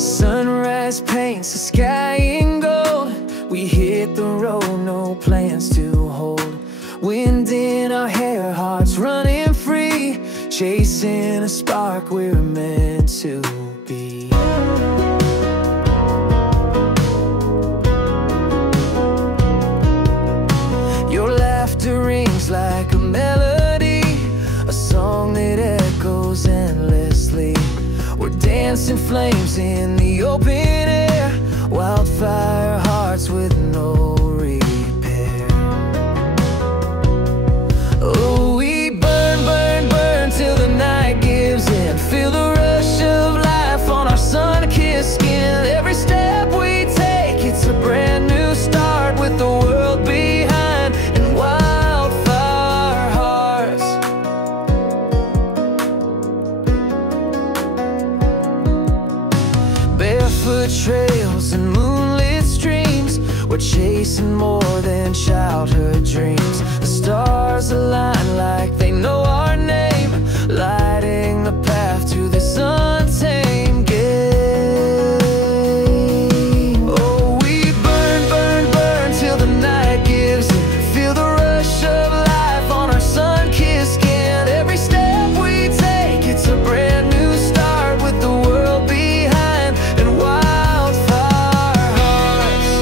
Sunrise paints the sky in gold. We hit the road, no plans to hold. Wind in our hair, hearts running free, chasing a spark we're meant to be. Your laughter rings like a melody, a song that echoes endlessly. We're dancing flames in the open air, wildfire hearts with no repair. Oh, we burn, burn, burn till the night gives in. Feel the rush of life on our sun-kissed skin. Every step we take, it's a brand new start, with the world behind and wildfire hearts. Barefoot trails and moonlit streams, we're chasing more than childhood dreams. The stars align like they know our name, lighting the path to this untamed game. Oh, we burn, burn, burn till the night gives in. Feel the rush of life on our sun-kissed skin. Every step we take, it's a brand new start, with the world behind and wildfire hearts.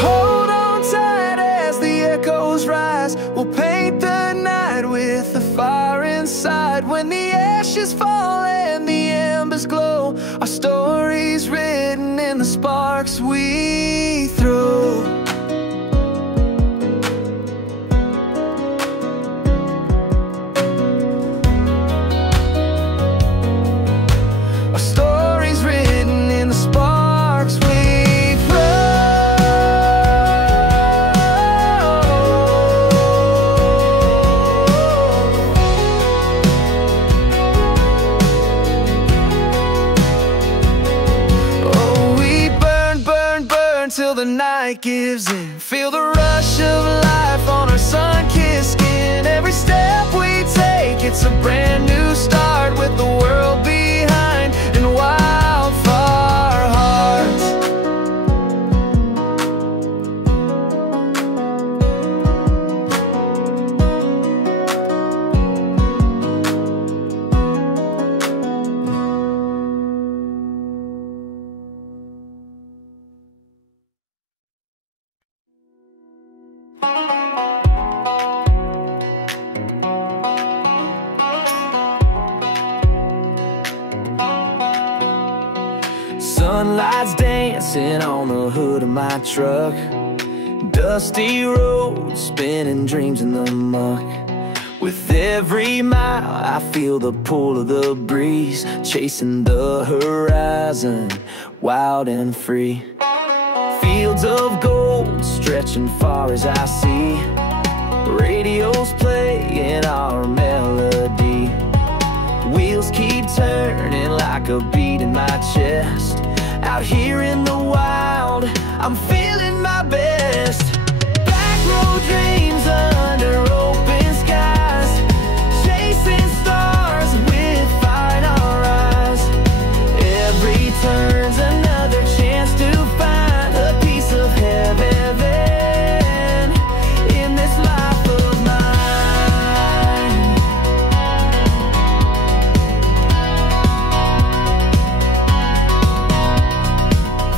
Hold on tight as the echoes rise. We'll paint the night with the fire inside. When the ashes fall and the embers glow, our story's written in the sparks we throw. Our story's written in the sparks we till the night gives in. Feel the rush of life on our sun-kissed skin. Every step we take, it's a brand new start, with the world behind and wildfire hearts. Sunlight's dancing on the hood of my truck, dusty roads, spinning dreams in the muck. With every mile I feel the pull of the breeze, chasing the horizon, wild and free. Fields of gold stretching far as I see, radios playing our melody. Wheels keep turning like a beat in my chest. Out here in the wild, I'm feeling my best. Back road dreams under open skies, chasing stars with fire in our eyes. Every turn's another chance to find a piece of heaven in this life of mine.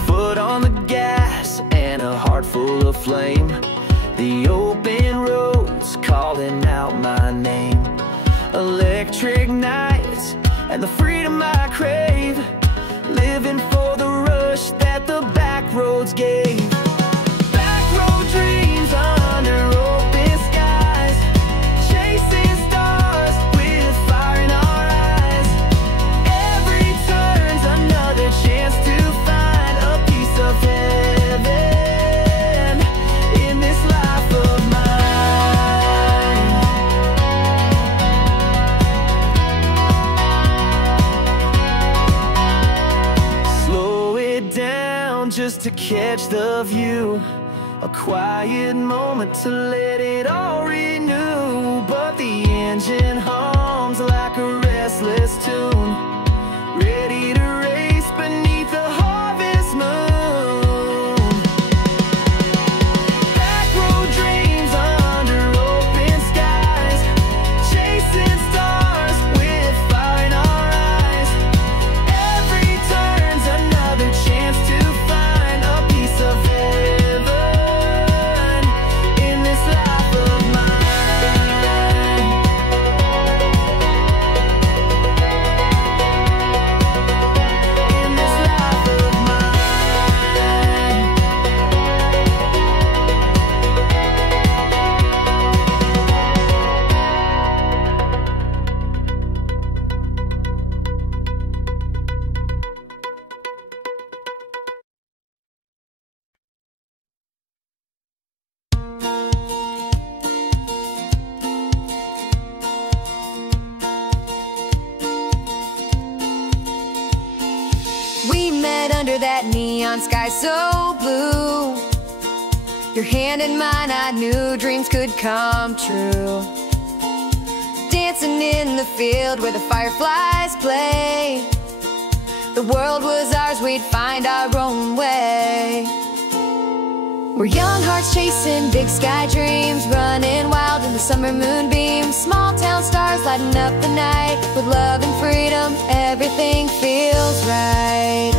Foot on the gas and a heart full of flame. The open roads calling out my name. Electric nights and the freedom I crave, living for the rush that the back roads gave. Back road dreams under open skies, chasing stars with fire in our eyes. Every turn's another chance to find a piece of heaven in this life of mine. Slow it down, just just to catch the view, a quiet moment to let it all renew. But the engine hums like a restless tune, ready to race beneath the harvest moon. Back road dreams under open skies, chasing stars with fire in our eyes. Every turn's another chance to find a piece of heaven in this life of mine. In this life of mine. We met under that neon sky so blue. Your hand in mine, I knew dreams could come true. Dancing in the field where the fireflies play. The world was ours, we'd find our own way. We're young hearts chasing big sky dreams, running wild in the summer moonbeams. Small town stars lighting up the night. With love and freedom, everything feels right.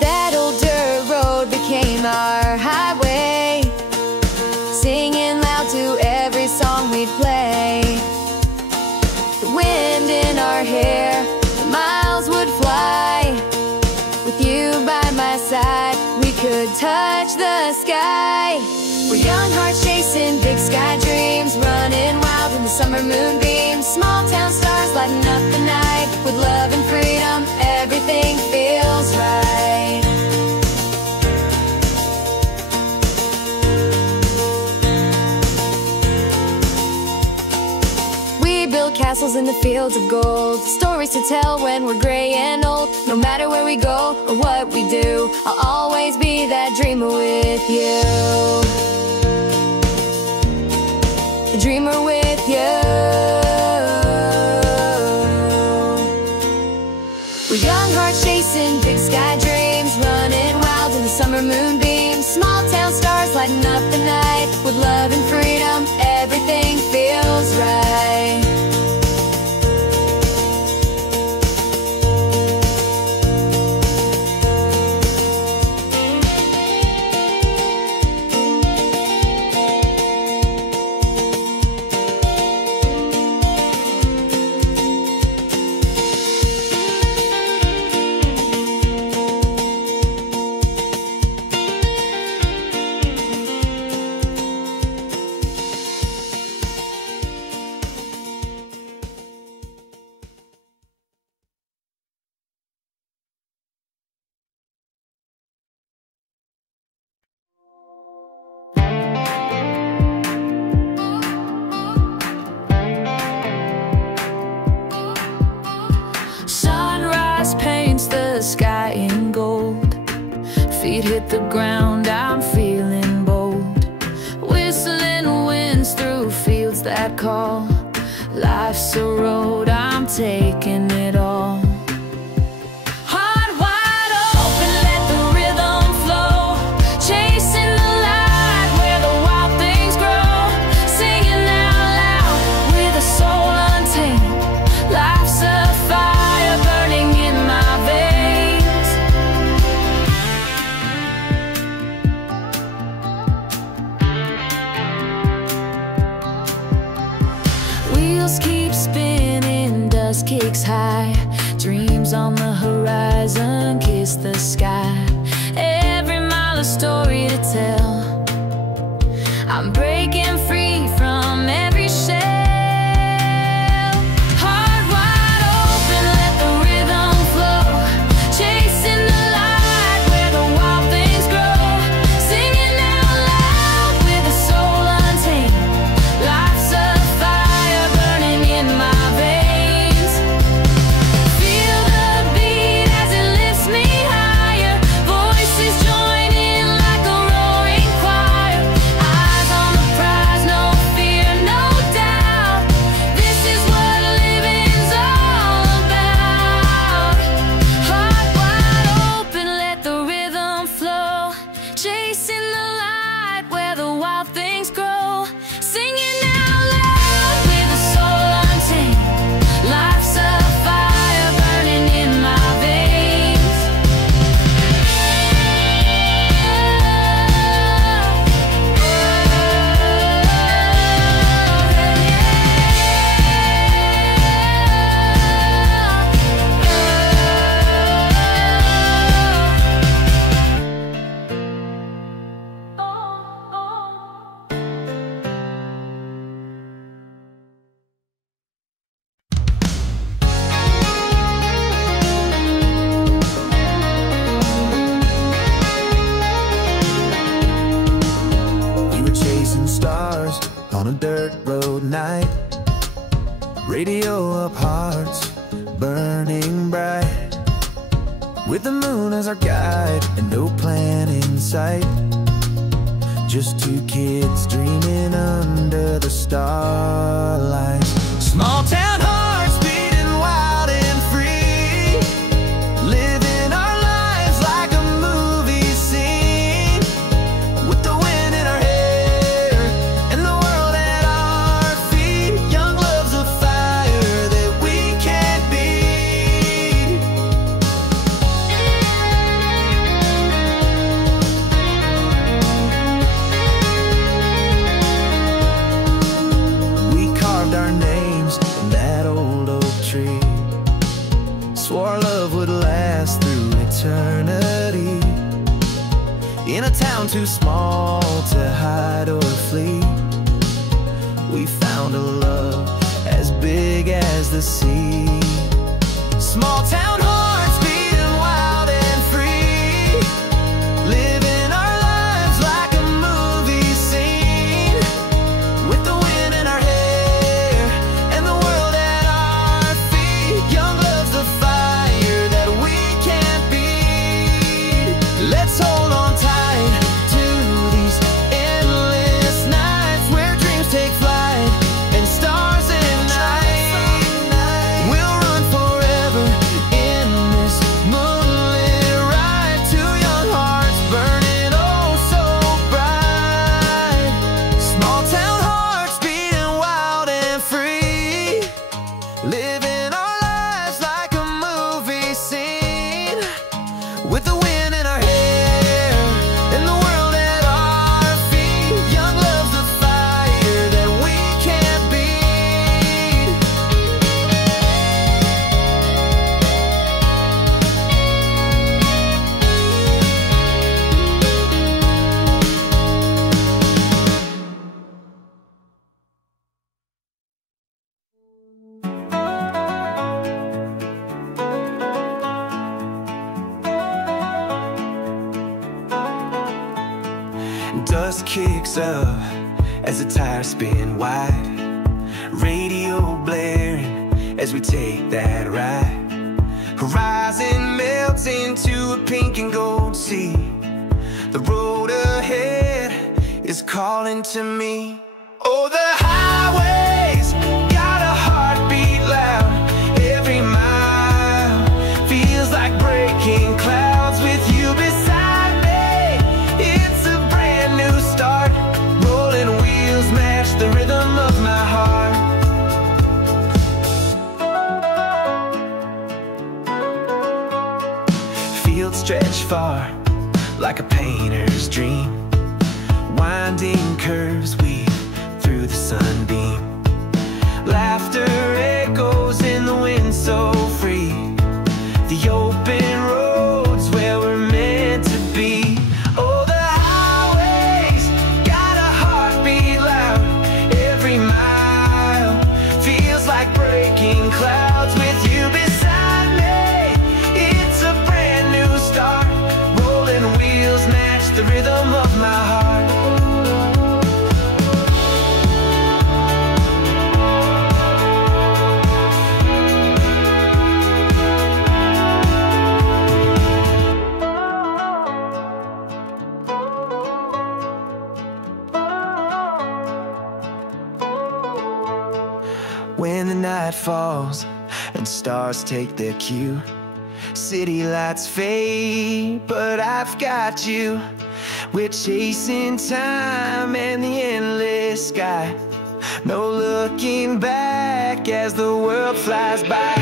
That old dirt road became our highway, singing loud to every song we'd play. The wind in our hair, the miles would fly. With you by my side, we could touch the sky. We're young hearts chasing big sky dreams, running wild in the summer moonbeams. Small town stars lighting up the night. With love and freedom, everything feels right. We build castles in the fields of gold, stories to tell when we're gray and old. No matter where we go or what we do, I'll always be that dreamer with you. The dreamer with you. We're young hearts chasing big sky dreams, running wild in the summer moonbeams. Small town stars lighting up the night. With love and freedom, everything feels right. Sunrise paints the sky in gold. Feet hit the ground, I'm feeling bold. Whistling winds through fields that call. Life's a road, I'm taking it all. Heart wide open, let the rhythm flow. Chasing the light where the wild things grow. Singing out loud with a soul untamed. Life's a fire burning in my veins. Wheels keep spinning, dust kicks high. Dreams on the horizon, kiss the sky. Every mile a story to tell. I'm breaking free from every shell. Heart wide open, let the rhythm flow. Chasing the light where the wild things grow. Singing out loud with a soul untamed. Life's a fire burning in fill up hearts, burning bright, with the moon as our guide and no plan in sight. Just two kids dreaming under the starlight. Small town hearts beating wild and free, living our lives like a movie scene, with the wind in our hair and the world at our feet. Young love's a fire that we can't beat. We carved our names in that old oak tree, swore our love would last through eternity. In a town too small to hide or flee, we found a love as big as the sea. Small town hearts beating wild and free, living our lives like a movie scene, with the wind in our hair and the world at our feet. Young love's the fire that we can't beat. Let's hold on tight to these endless nights where dreams take flight and stars at night. We'll run forever in this moonlit ride. Two young hearts burning oh so bright. Small town hearts beating wild and free, living our lives like a movie scene, with the wind in our hair and the world at our feet. Young love's the fire that we can't beat. Dust kicks up as the tires spin wide, radio blaring as we take that ride. Horizon melts into a pink and gold sea. The road ahead is calling to me. Oh, the highways got a heartbeat loud. Every mile feels like breaking clouds with you beside me. It's a brand new start. Rolling wheels match the rhythm of my heart. Fields stretch far like a painter's dream. Winding curves weave through the sunbeam. Laughter echoes in the wind so free. The open roads where we're meant to be. Oh, the highways got a heartbeat loud. Every mile feels like breaking clouds with you beside me. It's a brand new start. Rolling wheels match the rhythm of my heart. When the night falls and stars take their cue, city lights fade, but I've got you. We're chasing time and the endless sky. No looking back as the world flies by.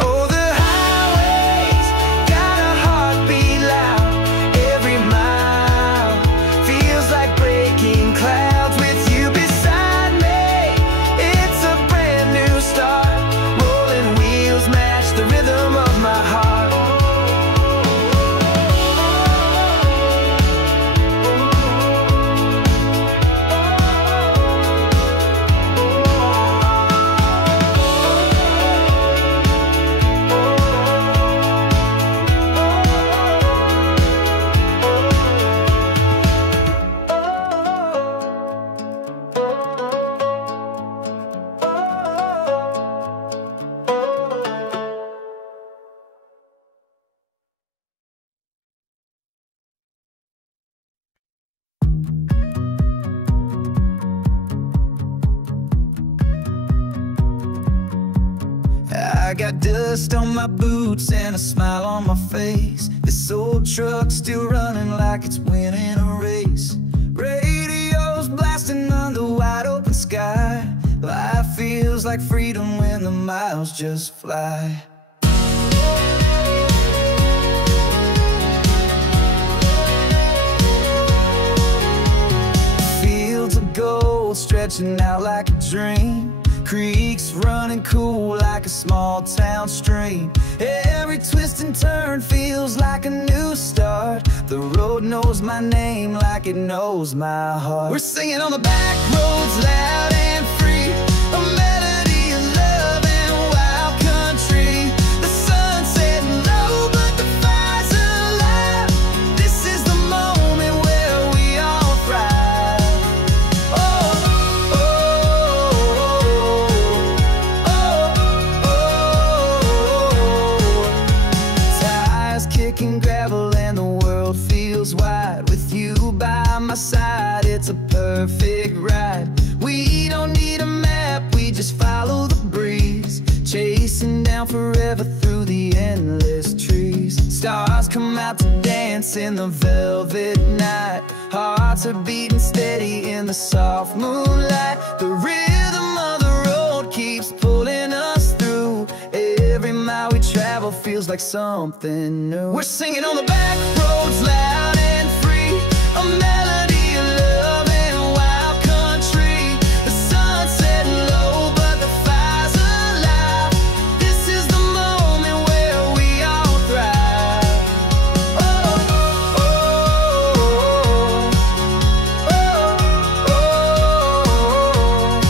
Oh, the highways got a heartbeat loud. Every mile feels like breaking clouds with you beside me. It's a brand new start. Rolling wheels match the rhythm of my heart. I got dust on my boots and a smile on my face. This old truck's still running like it's winning a race. Radio's blasting under wide open sky. Life feels like freedom when the miles just fly. Fields of gold stretching out like a dream. Creeks running cool like a small town stream. Every twist and turn feels like a new start. The road knows my name like it knows my heart. We're singing on the back roads loud and free, a melody of love and wild country. The sun's setting low but the fire's alive. This is the moment where we all thrive. Oh, oh, tires kicking gravel and the world feels wide. With you by my side, it's a perfect ride. We don't need a map, we just follow the breeze, chasing down forever through the endless trees. Stars come out to dance in the velvet night. Hearts are beating steady in the soft moonlight. The rhythm of the road keeps pulling us through. Every mile we travel feels like something new. We're singing on the back roads loud and free, a melody of love and wild country. The sun's setting low but the fire's alive. This is the moment where we all thrive. Oh, oh, oh, oh, oh.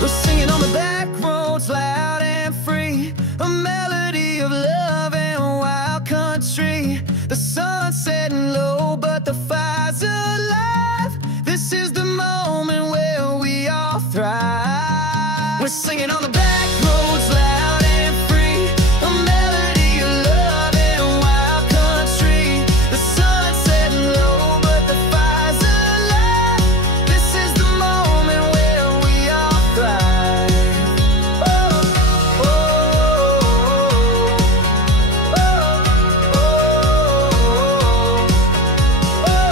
We're singing on the back roads loud and free, a melody of love and wild country. The sun's setting low but the fire's alive. This is the moment where we all thrive. We're singing on the back roads loud and free, a melody of love and wild country. The sun's setting low but the fire's alive. This is the moment where we all thrive. Oh, oh, oh, oh, oh, oh.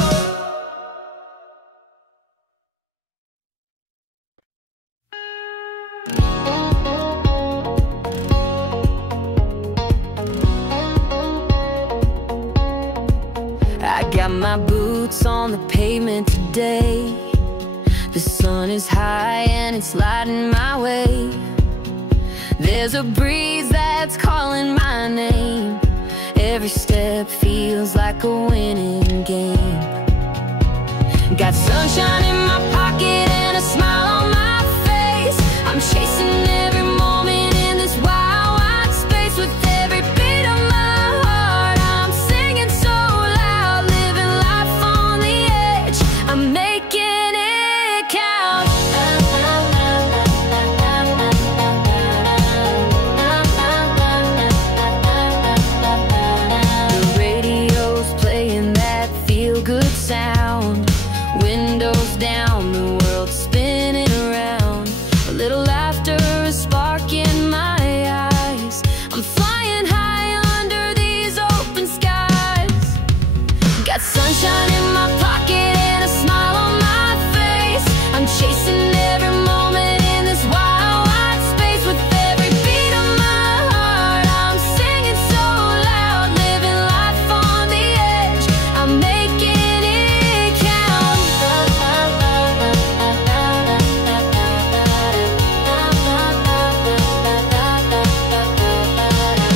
I got my boots on the pavement today. The sun is high and it's lighting my way. There's a breeze that's calling my name. Every step feels like a winning game. Got sunshine in my pocket and a smile on my face. I'm chasing every moment in this wild, wide space. With every beat of my heart, I'm singing so loud, living life on the edge. I'm making it count. The radio's playing that feel-good sound. Windows down, the world's spinning around. A little laughter, a spark in my eyes. I'm flying high under these open skies. Got sunshine in my pocket and a smile on my face. I'm chasing every moment in this wild, wide space. With every beat of my heart, I'm singing so loud, living life on the edge. I'm making it count.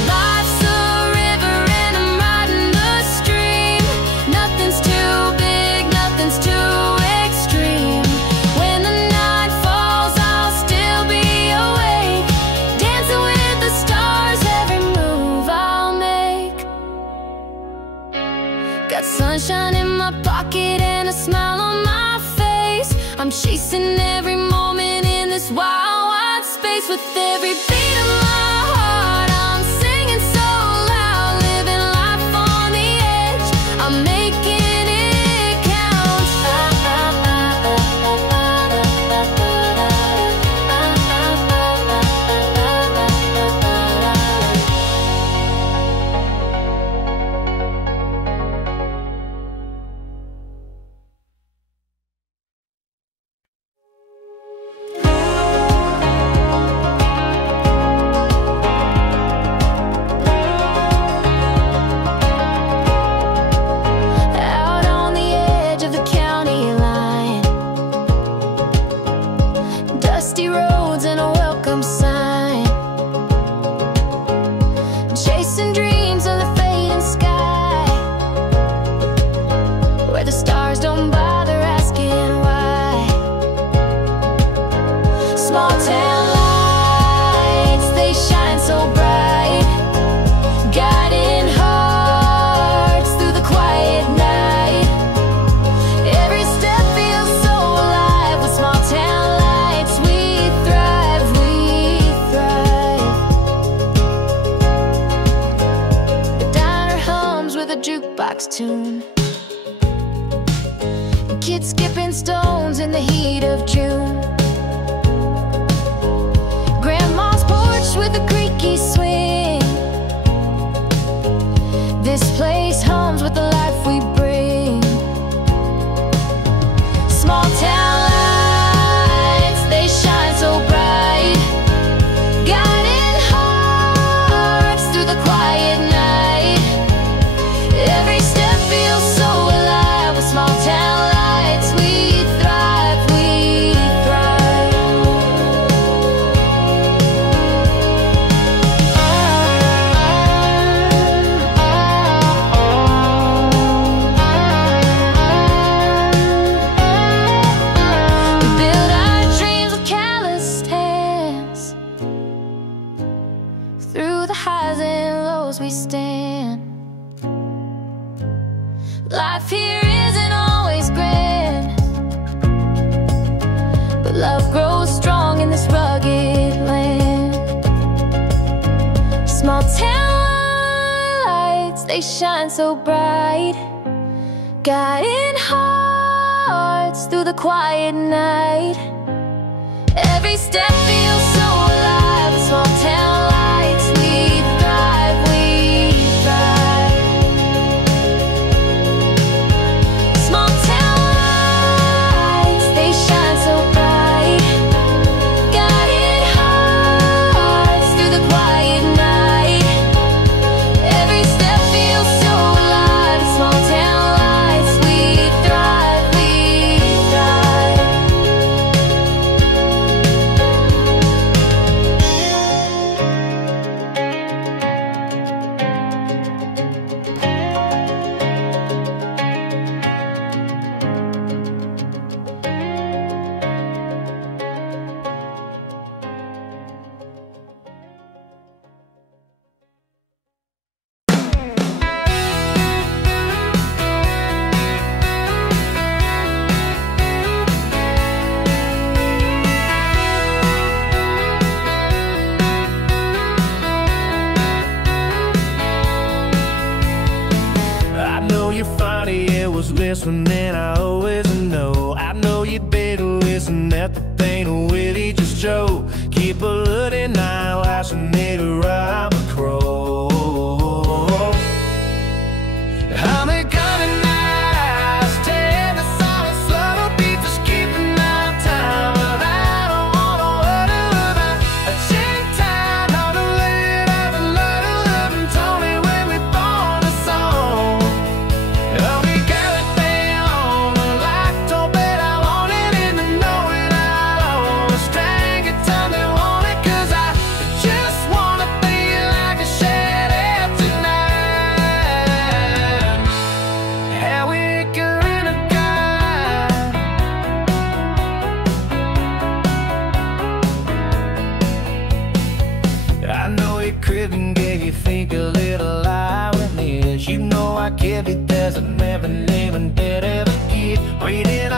Life's a river and I'm riding the stream. Nothing's too big, nothing's too extreme. When the night falls, I'll still be awake, dancing with the stars, every move I'll make. Got sunshine in my pocket and a smile on my face. I'm chasing every moment in this wild, wide space. With every beat of my heart, I'm singing so loud, living life on the edge. I'm making it count. jukebox tune. Kids skipping stones in the heat of June. Grandma's porch with a creaky swing. This place hums with the life we bring. Small town lights, they shine so bright, guiding hearts through the quiet night. Every step feels so alive. With small town lights we thrive, we thrive. We build our dreams with calloused hands. Through the highs and lows we stand. Life here isn't always grand, but love grows strong in this rugged land. Small town lights, they shine so bright, guiding hearts through the quiet night. Every step feels so alive. With small town lights we thrive, we thrive. Small town lights, they shine so bright, guiding hearts through the quiet night. Every step feels so alive. Small town lights we thrive, we thrive. I know you're funny, it was listening, I always know. I know you'd better listen at the thing with each Joe. Keep a looking eye, fascinated around the crow. I'm a coming nights, take the solid subtle beat, just keeping my time. But I don't wanna worry about a check time. All the late I've loving told me when we born a song. Oh, we got it down, like don't bet I want it and to know it all. Strang it time they want it, 'cause I just wanna feel like I shed it tonight. How we gonna guide? I know your cribbing gave you think a little irony. You know I give you there's a never name and dead ever kid waiting.